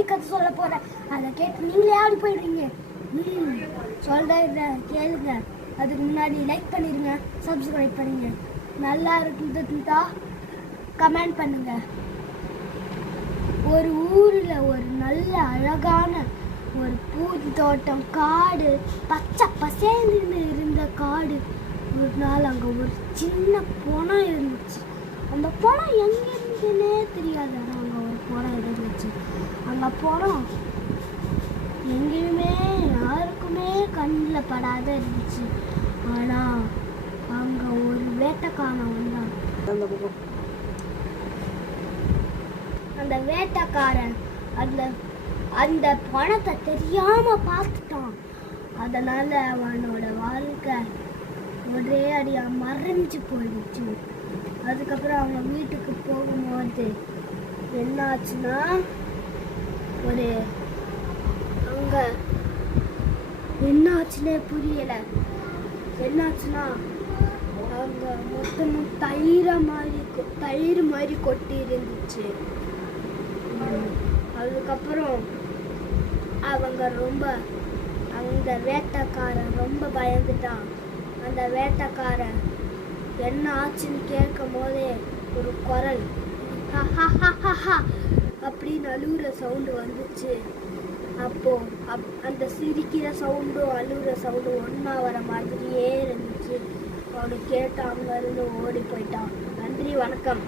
பேய் கதை சொல்ல போறேன். அதை கேட்டு நீங்களே ஆடி போயிடுறீங்க. சொல்றேன் கேளுங்க. அதுக்கு முன்னாடி லைக் பண்ணிடுங்க, சப்ஸ்கிரைப் பண்ணுங்க. நல்லா இருக்குதா கமெண்ட் பண்ணுங்க. ஒரு ஊரில் ஒரு நல்ல அழகான ஒரு பூந்தோட்டம், காடு, பச்சை பசேல்னு இருந்த காடு. ஒரு நாள் அங்கே ஒரு சின்ன புணம் இருந்துச்சு. அந்த புணம் எங்கேருந்துன்னே தெரியாது. ஆனால் அங்கே ஒரு புணம் இருந்துச்சு. அங்கே புணம் எங்கேயுமே யாருக்குமே கண்ணில் படாத இருந்துச்சு. ஆனால் அங்கே ஒரு வேட்டைக்காரன் வந்தான். அந்த வேட்டைக்காரன் அந்த பணத்தை தெரியாம பார்த்துட்டான். அதனால அவனோட வாழ்க்கை ஒரே அடியா மறைஞ்சு போயிடுச்சு. அதுக்கப்புறம் அவங்க வீட்டுக்கு போகும்போது என்ன ஆச்சுன்னா, ஒரு அங்க என்ன ஆச்சுன்னே புரியல. என்னாச்சுன்னா அங்க மொத்தமும் தயிர் மாதிரி கொட்டி இருந்துச்சு. அதுக்கப்புறம் அந்த வேட்டைக்காரன் ரொம்ப பயந்துட்டான். அந்த வேட்டைக்காரன் என்ன ஆச்சுன்னு கேட்கும் போதே ஒரு குரல் அப்படின்னு அழுகுற சவுண்டு வந்துச்சு. அப்போ அந்த சிரிக்கிற சவுண்டும் அழுகுற சவுண்டும் ஒன்றா வர மாதிரியே இருந்துச்சு. அவனுக்கு கேட்டு அங்க இருந்து ஓடி போயிட்டான். நன்றி, வணக்கம்.